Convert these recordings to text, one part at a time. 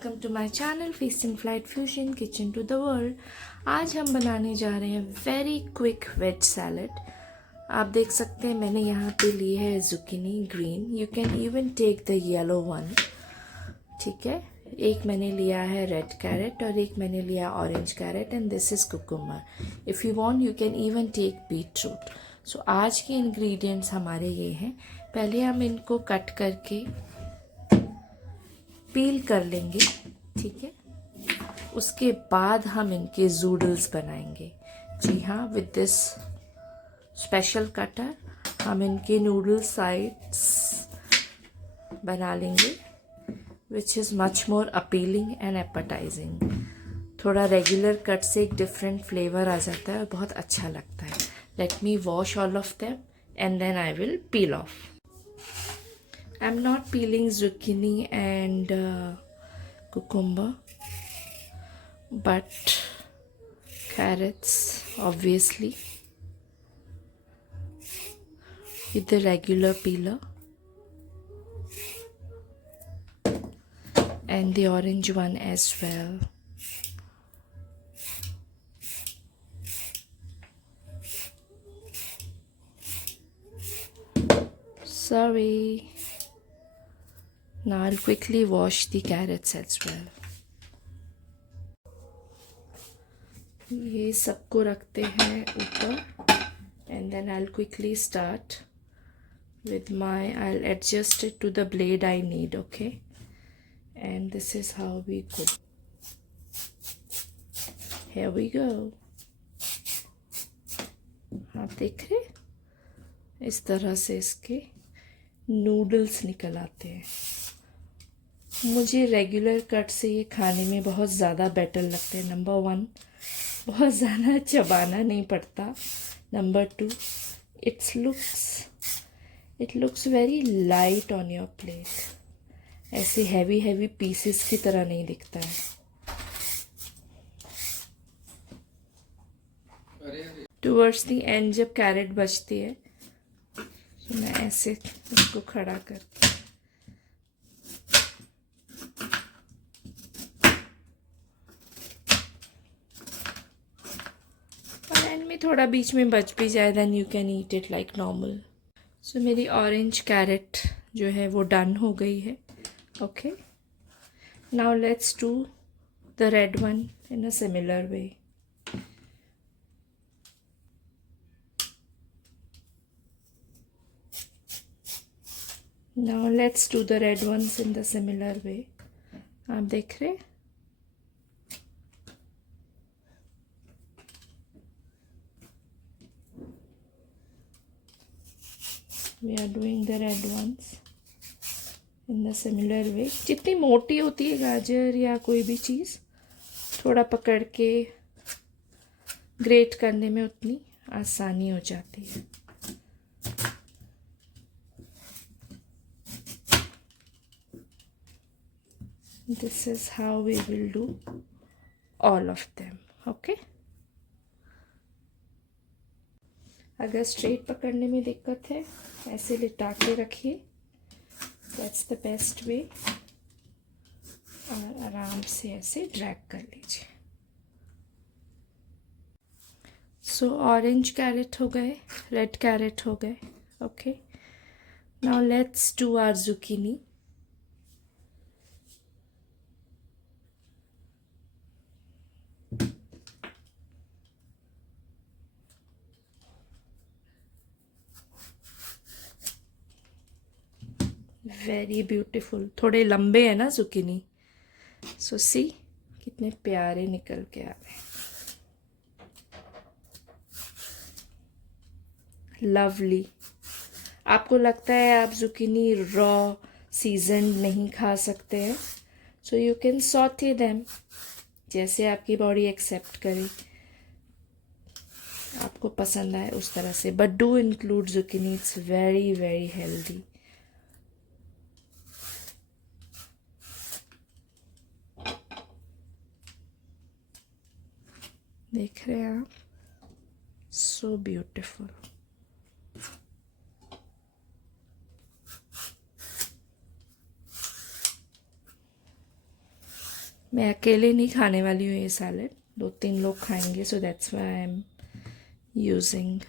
Welcome to my channel feast flight fusion kitchen to the world. आज हम बनाने जा रहे हैं वेरी क्विक वेज सैलड। आप देख सकते हैं मैंने यहाँ पे ली है zucchini green, you can even take the yellow one. ठीक है, एक मैंने लिया है रेड कैरेट और एक मैंने लिया orange carrot and this is cucumber. If you want you can even take beetroot. So आज के इंग्रेडिएंट्स हमारे ये हैं। पहले हम इनको कट करके पील कर लेंगे, ठीक है। उसके बाद हम इनके जूडल्स बनाएंगे। जी हाँ, विद दिस स्पेशल कटर हम इनके नूडल साइड्स बना लेंगे, which is much more appealing and appetising. थोड़ा रेगुलर कट से एक डिफरेंट फ्लेवर आ जाता है और बहुत अच्छा लगता है। Let me wash all of them and then I will peel off. I'm not peeling zucchini and cucumber, but carrots obviously with the regular peeler, and the orange one as well. Sorry. Now I'll quickly wash the carrots as well. ये सबको रखते हैं ऊपर and then I'll quickly start with I'll adjust it to the blade I need, okay? And this is how we go. Here we go. आप देख रहे, इस तरह से इसके नूडल्स निकल आते हैं। मुझे रेगुलर कट से ये खाने में बहुत ज़्यादा बेटर लगते हैं। नंबर 1, बहुत ज़्यादा चबाना नहीं पड़ता। Number 2, it looks very light on your plate. ऐसे हैवी पीसेस की तरह नहीं दिखता है। टुवर्ड्स द एंड जब कैरेट बचती है तो मैं ऐसे इसको खड़ा करके में थोड़ा बीच में बच भी जाए, then you can eat it like normal. So मेरी ऑरेंज कैरेट जो है वो डन हो गई है। Okay, now let's do the red one in a similar way. Now let's do the red ones in the similar way. आप देख रहे, we are doing the red ones in the similar way। जितनी मोटी होती है गाजर या कोई भी चीज़, थोड़ा पकड़ के ग्रेट करने में उतनी आसानी हो जाती है। This is how we will do all of them, okay? अगर स्ट्रेट पकड़ने में दिक्कत है, ऐसे लिटा के रखिए, दैट्स द बेस्ट वे। और आराम से ऐसे ड्रैग कर लीजिए। सो ऑरेंज कैरेट हो गए, रेड कैरेट हो गए। Okay, now let's do our zucchini. Very beautiful. थोड़े लंबे हैं ना जुकीनी, सो सी कितने प्यारे निकल के आ रहे हैं। लवली। आपको लगता है आप जुकीनी रॉ सीजन नहीं खा सकते हैं, so you can sauté them जैसे आपकी बॉडी एक्सेप्ट करे, आपको पसंद आए उस तरह से। But do include zucchini, it's very healthy. देख रहे हैं आप, सो ब्यूटिफुल। मैं अकेले नहीं खाने वाली हूँ ये सैलेड, 2-3 लोग खाएंगे, so that's why I am using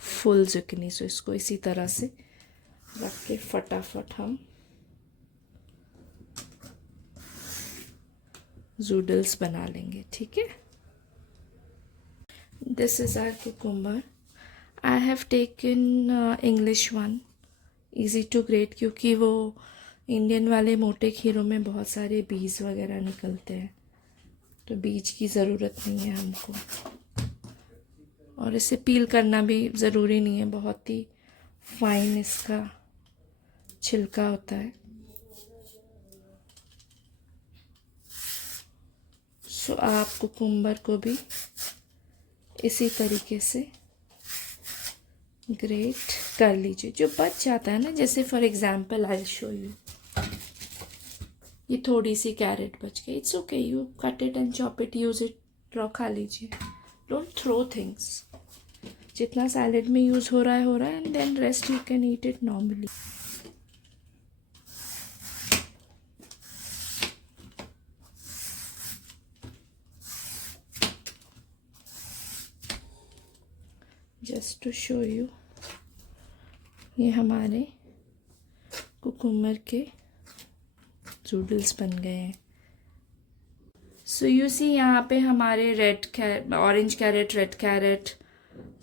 full zucchini. So इसको इसी तरह से रख के फटाफट हम जूडल्स बना लेंगे, ठीक है। This is our cucumber. I have taken English one, easy to grate, क्योंकि वो इंडियन वाले मोटे खीरों में बहुत सारे बीज वगैरह निकलते हैं, तो बीज की ज़रूरत नहीं है हमको, और इसे पील करना भी ज़रूरी नहीं है, बहुत ही फाइन इसका छिलका होता है। सो आप कुकुम्बर को भी इसी तरीके से ग्रेट कर लीजिए। जो बच जाता है ना, जैसे for example I show you, ये थोड़ी सी कैरेट बच गई, it's okay, you cut it and chop it, use it raw, खा लीजिए, डोंट थ्रो थिंग्स। जितना सैलेड में यूज़ हो रहा है, and then rest you can eat it normally. Just to show you, ये हमारे कुकुम्बर के नूडल्स बन गए हैं। सो यू सी यहाँ पे हमारे orange carrot, red carrot,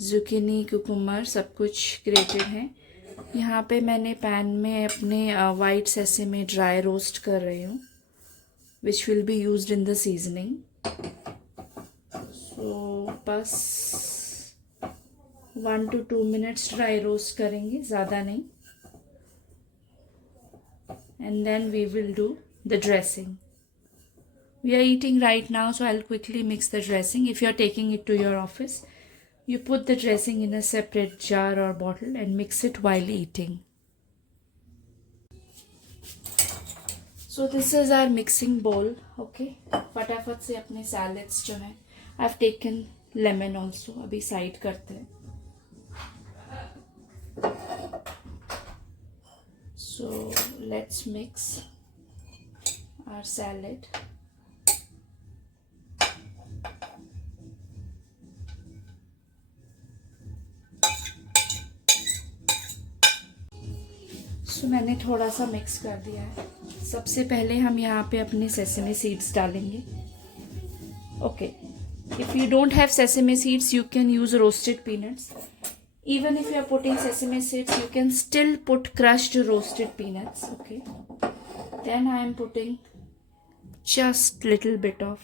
zucchini, cucumber सब कुछ ग्रेटेड है। यहाँ पे मैंने पैन में अपने वाइट सेसेमी ड्राई रोस्ट कर रही हूँ, which will be used in the seasoning. So बस 1 to 2 minutes ड्राई रोस्ट करेंगे, ज़्यादा नहीं, and then we will do the dressing. We are eating right now, so I'll quickly mix the dressing. If you're taking it to your office, you put the dressing in a separate jar or bottle and mix it while eating. So this is our mixing bowl, okay? फटाफट से अपने salads जो हैं, I've taken lemon also, अभी side करते हैं। So let's mix our salad. So मैंने थोड़ा सा मिक्स कर दिया है। सबसे पहले हम यहाँ पे अपने सेसमे सीड्स डालेंगे। Okay, if you don't have sesame seeds, you can use roasted peanuts. Even if you are putting sesame seeds, you can still put crushed roasted peanuts, okay? Then I am putting just little bit of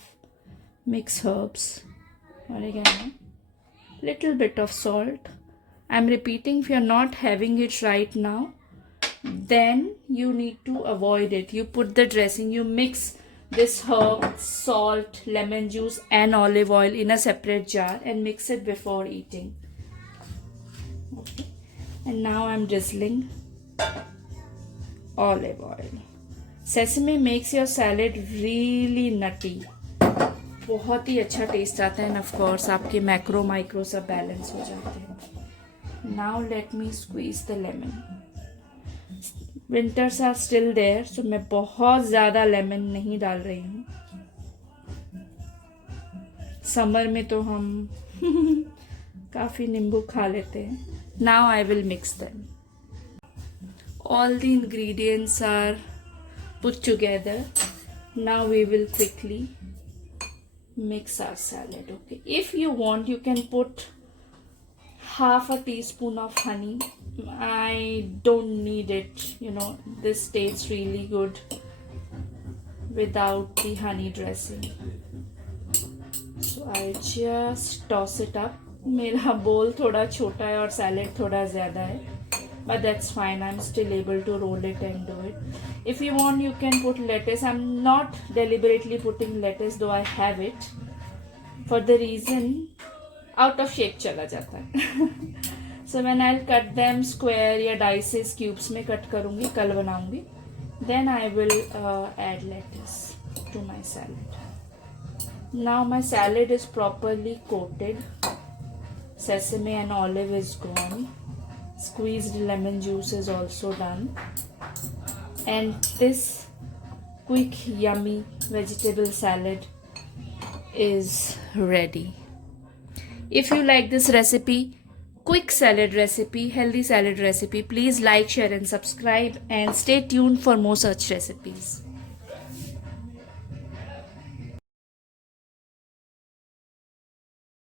mixed herbs, oregano, little bit of salt. I am repeating, if you are not having it right now, then you need to avoid it. You put the dressing, you mix this herb, salt, lemon juice and olive oil in a separate jar and mix it before eating. Okay. And now I'm drizzling olive oil. Sesame makes your salad really nutty. बहुत ही अच्छा test आता है, and of course आपके macro micro सब balance हो जाते हैं। Now let me squeeze the lemon. Winters are still there, so मैं बहुत ज़्यादा लेमन नहीं डाल रही हूँ। समर में तो हम काफ़ी नींबू खा लेते हैं। Now I will mix them. All the ingredients are put together. Now we will quickly mix our salad. Okay. If you want, you can put half a teaspoon of honey. I don't need it. You know, this tastes really good without the honey dressing. So I just toss it up. मेरा बोल थोड़ा छोटा है और salad थोड़ा ज़्यादा है, but that's fine. I'm still able to roll it and do it. If you want, you can put lettuce. I'm not deliberately putting lettuce, though I have it, for the reason out of shape चला जाता है। So when I'll cut them square या dices cubes में cut करूँगी, कल बनाऊँगी, then I will add lettuce to my salad. Now my salad is properly coated. Sesame and olive is gone. Squeezed lemon juice is also done. And this quick yummy vegetable salad is ready. If you like this recipe, quick salad recipe, healthy salad recipe, please like, share and subscribe and stay tuned for more such recipes.